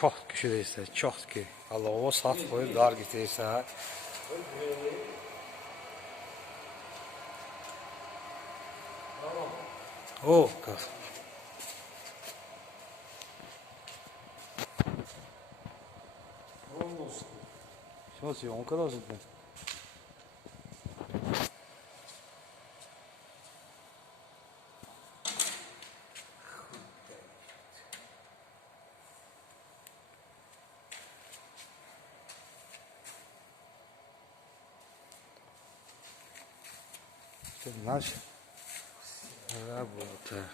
четко дейся, четки. Алло, саф qo'yib dargi deysa. О, как. Сейчас съемка даже. Что, начали? Работа.